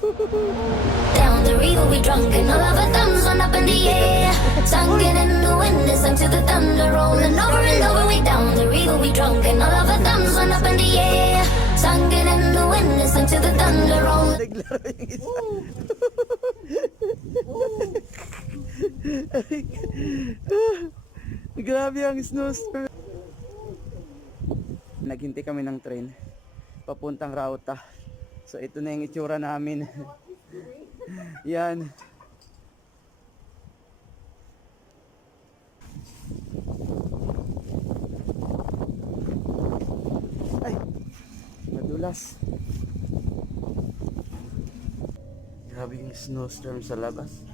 Down the river we drunk and all of our thumbs went up in the air. Sunken in the wind, listen to the thunder rolling over and over. We down the river we drunk and all of our thumbs went up in the air. Sunken in the wind, listen to the thunder rolling. Naglaro yung isa. Grabe ang snowstorm. Naghintay kami ng train papuntang Rauta. So ito na yung itsura namin. Yan. Ay, madulas. Grabe yung snowstorm sa labas.